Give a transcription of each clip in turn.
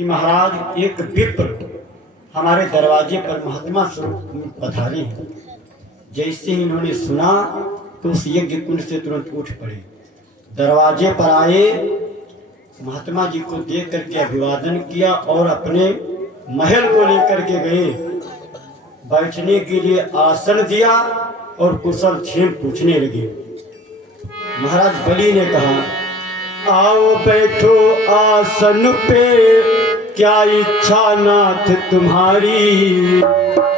कि महाराज एक विप्र हमारे दरवाजे पर महात्मा स्वरूप पधारे हैं। जैसे ही इन्होंने सुना तो उस यज्ञ कुंड से तुरंत उठ पड़े, दरवाजे पर आए, महात्मा जी को देख करके अभिवादन किया और अपने महल को लेकर के गए। बैठने के लिए आसन दिया और कुशल क्षेम पूछने लगे। महाराज बलि ने कहा, आओ बैठो आसन पे, क्या इच्छा नाथ तुम्हारी,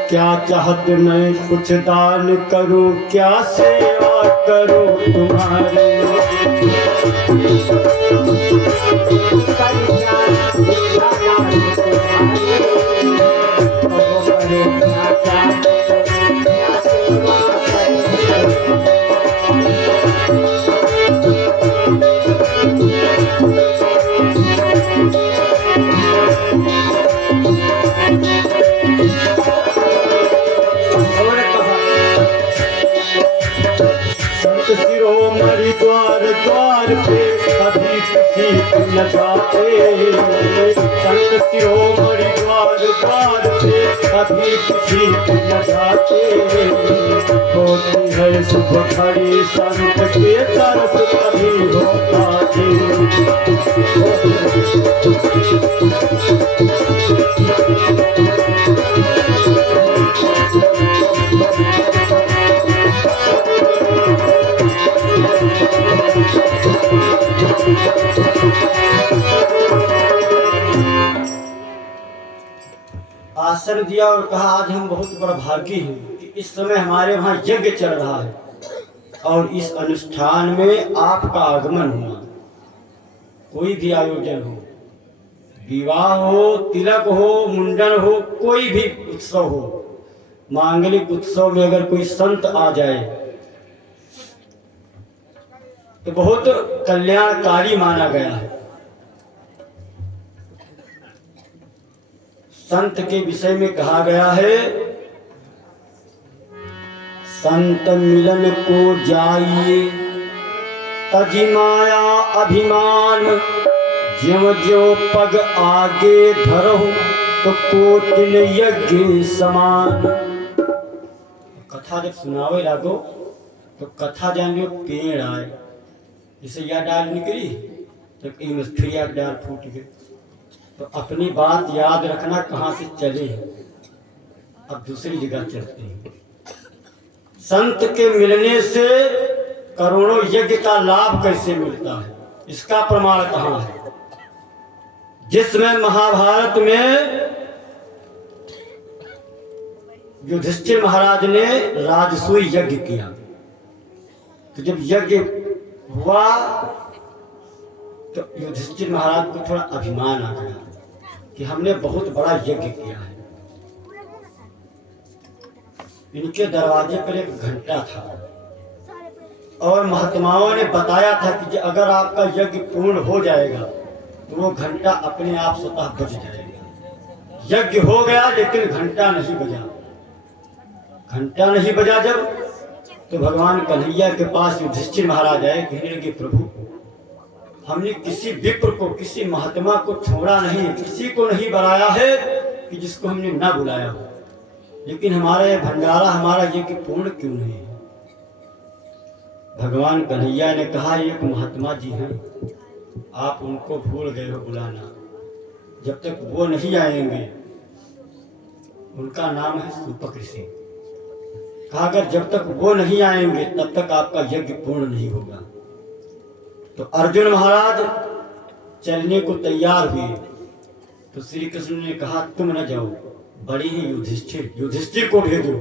क्या चाहत मैं कुछ दान करूं, क्या सेवा करूं तुम्हारी। द्वार पे कभी किसी न जाते, संत शिरोमणि द्वार पे कभी किसी न जाते। होती है शुभ घड़ी संत के तरफ कभी होता आसन दिया और कहा, आज हम बहुत बड़ा भागी हैं कि इस समय हमारे वहाँ यज्ञ चल रहा है और इस अनुष्ठान में आपका आगमन हुआ। कोई भी आयोजन हो, विवाह हो, तिलक हो, मुंडन हो, कोई भी उत्सव हो, मांगलिक उत्सव में अगर कोई संत आ जाए तो बहुत कल्याणकारी माना गया है। संत के विषय में कहा गया है, संत मिलन को जाइए तजी माया अभिमान, ज्यों ज्यों पग आगे धरहु तो कोटिन यज्ञ समान। कथा जब सुनावे लागो तो कथा जान लो पेड़ आए, जैसे यह डाल निकली तो फिर एक डाल फूट गई। तो अपनी बात याद रखना, कहाँ से चले अब दूसरी जगह चलते हैं। संत के मिलने से करोड़ों यज्ञ का लाभ कैसे मिलता है, इसका प्रमाण कहाँ है। जिसमें महाभारत में युधिष्ठिर महाराज ने राजसूय यज्ञ किया, तो जब यज्ञ हुआ तो युधिष्ठिर महाराज को थोड़ा अभिमान आ गया कि हमने बहुत बड़ा यज्ञ किया है। इनके दरवाजे पर एक घंटा था और महात्माओं ने बताया था कि अगर आपका यज्ञ पूर्ण हो जाएगा तो वो घंटा अपने आप स्वतः बज जाएगा। यज्ञ हो गया लेकिन घंटा नहीं बजा। घंटा नहीं बजा जब, तो भगवान कन्हैया के पास युधिष्ठिर महाराज आए, कहने लगे, प्रभु हमने किसी विप्र को, किसी महात्मा को छोड़ा नहीं, किसी को नहीं बुलाया है कि जिसको हमने ना बुलाया हो, लेकिन हमारा ये भंडारा, हमारा यज्ञ पूर्ण क्यों नहीं है। भगवान कन्हैया ने कहा, एक महात्मा जी हैं, आप उनको भूल गए हो बुलाना। जब तक वो नहीं आएंगे, उनका नाम है सूपक ऋषि। कहा अगर जब तक वो नहीं आएंगे तब तक आपका यज्ञ पूर्ण नहीं होगा। तो अर्जुन महाराज चलने को तैयार हुए, तो श्री कृष्ण ने कहा तुम न जाओ, बड़ी ही युधिष्ठिर को भेजो।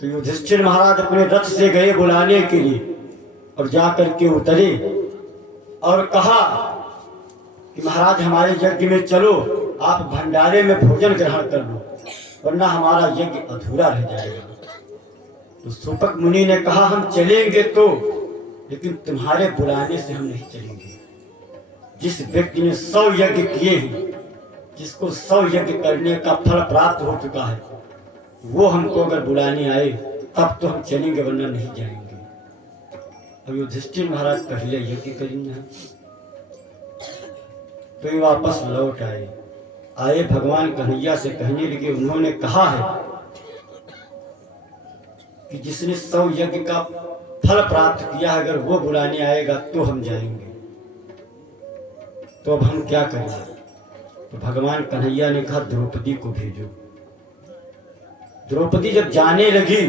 तो युधिष्ठिर महाराज अपने रथ से गए बुलाने के लिए और जाकर के उतरे और कहा कि महाराज हमारे यज्ञ में चलो, आप भंडारे में भोजन ग्रहण कर लो, वरना हमारा यज्ञ अधूरा रह जाएगा। तो सूपक मुनि ने कहा हम चलेंगे तो, लेकिन तुम्हारे बुलाने से हम नहीं चलेंगे। जिस व्यक्ति ने 100 यज्ञ किए हैं, जिसको 100 यज्ञ करने का फल प्राप्त हो चुका है, वो हमको अगर बुलाने आए तब तो हम चलेंगे, वरना नहीं जाएंगे। अब युधिष्ठिर महाराज पहले यज्ञ करेंगे, तो ये वापस लौट आए। आए भगवान कन्हैया से कहने लगे, उन्होंने कहा है कि जिसने 100 यज्ञ का फल प्राप्त किया, अगर वो बुलाने आएगा तो हम जाएंगे, तो अब हम क्या करें? तो भगवान कन्हैया ने कहा, द्रौपदी को भेजो। द्रौपदी जब जाने लगी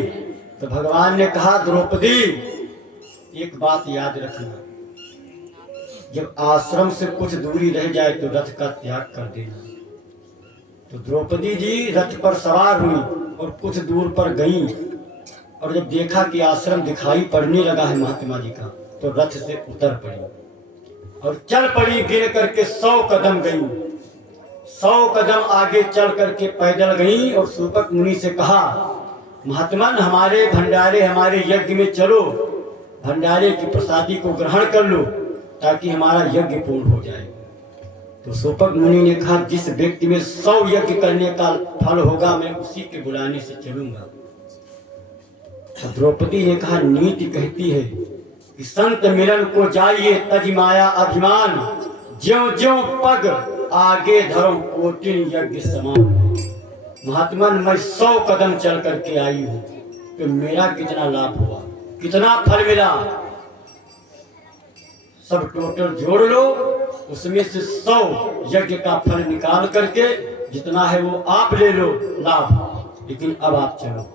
तो भगवान ने कहा, द्रौपदी एक बात याद रखना, जब आश्रम से कुछ दूरी रह जाए तो रथ का त्याग कर देना। तो द्रौपदी जी रथ पर सवार हुई और कुछ दूर पर गईं, और जब देखा कि आश्रम दिखाई पड़ने लगा है महात्मा जी का, तो रथ से उतर पड़ी और चल पड़ी। गिर करके 100 कदम गई, 100 कदम आगे चल करके पैदल गई और सूपक मुनि से कहा, महात्मन हमारे भंडारे, हमारे यज्ञ में चलो, भंडारे की प्रसादी को ग्रहण कर लो ताकि हमारा यज्ञ पूर्ण हो जाए। तो सूपक मुनि ने कहा, जिस व्यक्ति में 100 यज्ञ करने का फल होगा, मैं उसी के बुलाने से चलूंगा। द्रौपदी ने कहा, नीति कहती है कि संत मिलन को जाइए तज माया अभिमान, ज्यों ज्यों पग आगे धरो कोटिन यज्ञ समान। महात्मन मैं 100 कदम चल करके आई हूं, तो मेरा कितना लाभ हुआ, कितना फल मिला, सब टोटल जोड़ लो, उसमें से 100 यज्ञ का फल निकाल करके जितना है वो आप ले लो लाभ, लेकिन अब आप चलो।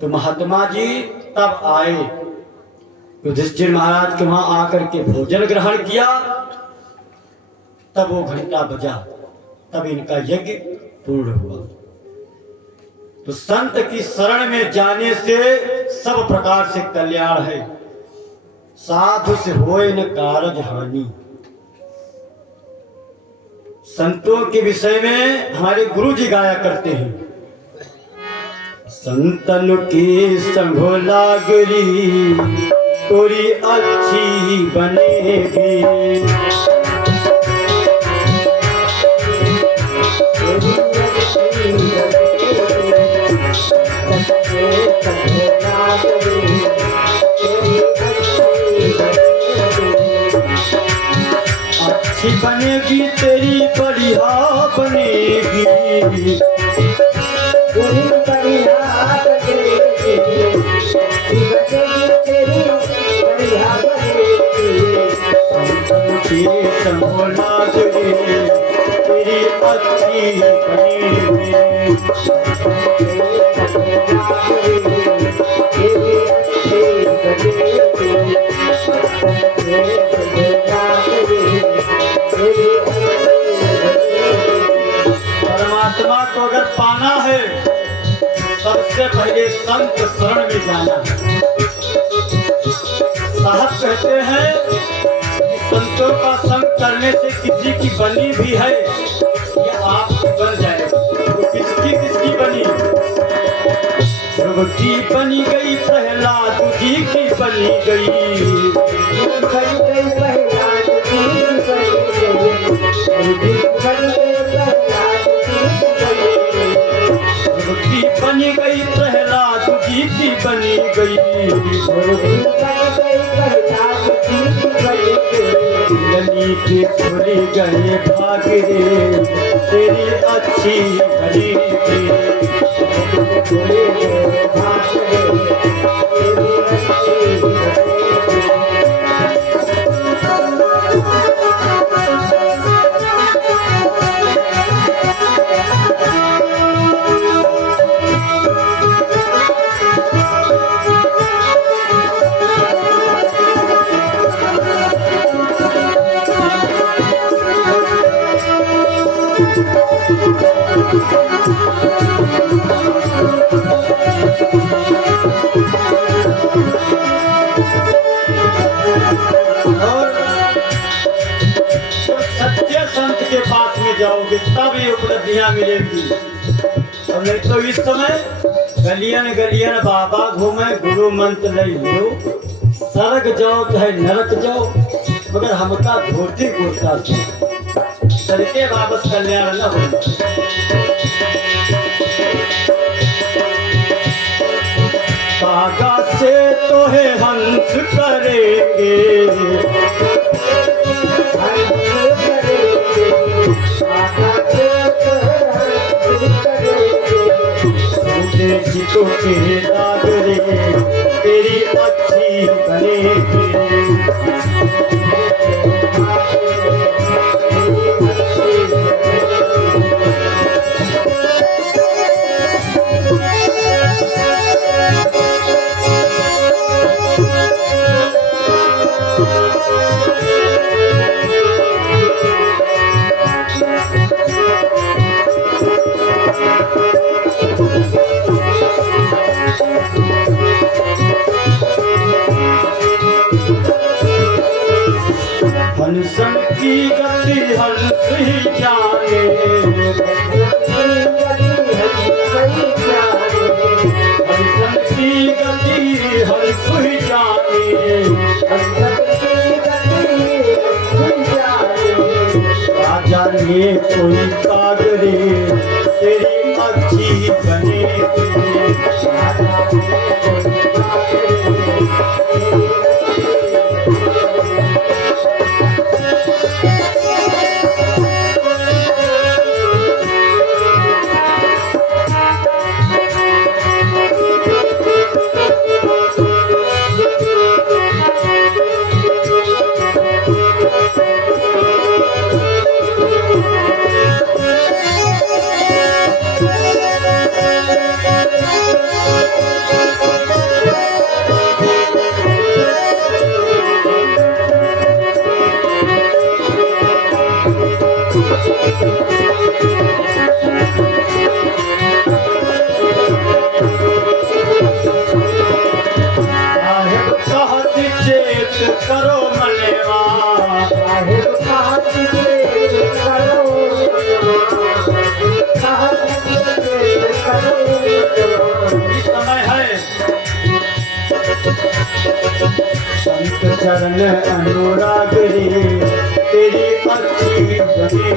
तो महात्मा जी तब आए, युधिष्ठिर महाराज के वहां आकर के भोजन ग्रहण किया, तब वो घंटा बजा, तब इनका यज्ञ पूर्ण हुआ। तो संत की शरण में जाने से सब प्रकार से कल्याण है, साधु से होए न कारज हानि। संतों के विषय में हमारे गुरु जी गाया करते हैं, संतन की संग लागरी तोरी अच्छी बनेगी, अच्छी बनेगी तेरी बढ़िया बनेगी, तेरी बढ़िया तेरी अच्छी परमात्मा को अगर पाना है सबसे पहले संत शरण में जाना है। साहब कहते हैं कि संतों का संग करने से किसी की बनी भी है या आपकी बन जाए, तो किसकी बनी? ध्रुव की बनी गई, प्रहलाद जी की बनी गई, बनी गई प्रहलाद जी की बनी गई, गली के खुली गए भाग रे तेरी अच्छी गली जाओगे तब ये उपलब्धियां मिलेगी, और नहीं तो इस समय गलियन गलियन बाबा घूमे, गुरु मंत्र नहीं लो, सड़क जाओ चाहे नरक जाओ, मगर हमका धोती कुर्ता सड़के वापस कल्याण न हो। कागा से तो है हंस करेंगे, सुई जाने, हरिशंसी गति हर सुई जाने, राजा ने कोई कागरे तेरी अच्छी बने, करो मलेवा, साहिब कहत चेत करो, समय है संत चरण अनुराग रे तेरी अच्छी बने,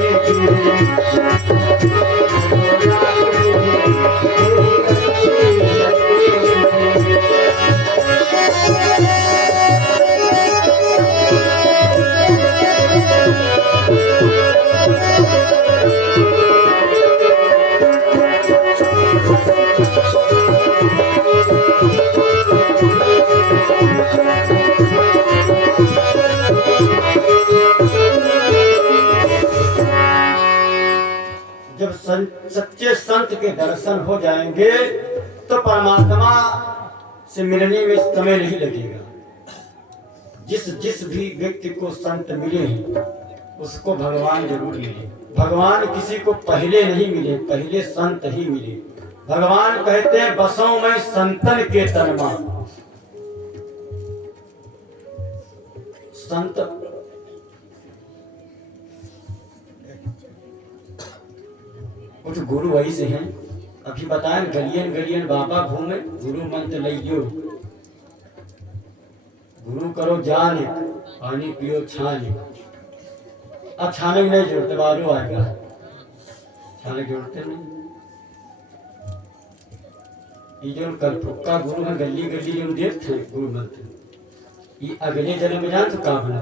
जब सच्चे संत के दर्शन हो जाएंगे तो परमात्मा से मिलने में समय नहीं लगेगा। जिस भी व्यक्ति को संत मिले उसको भगवान जरूर मिले। भगवान किसी को पहले नहीं मिले, पहले संत ही मिले। भगवान कहते हैं बसों में संतन के तनमा। संत कुछ गुरु ऐसे हैं, अभी बताएं गलियन गलियन बाबा घूमे, गुरु मंत्र लियो, गुरु करो जाने, पानी पियो छाने। अब छाने नहीं जोड़ते, बारू आएगा, छाने जोड़ते नहीं। ये जो कलपुक्का गुरु है, गली गली जो देखते गुरु मंत्र, ये अगले जन्म में जान तो का बना।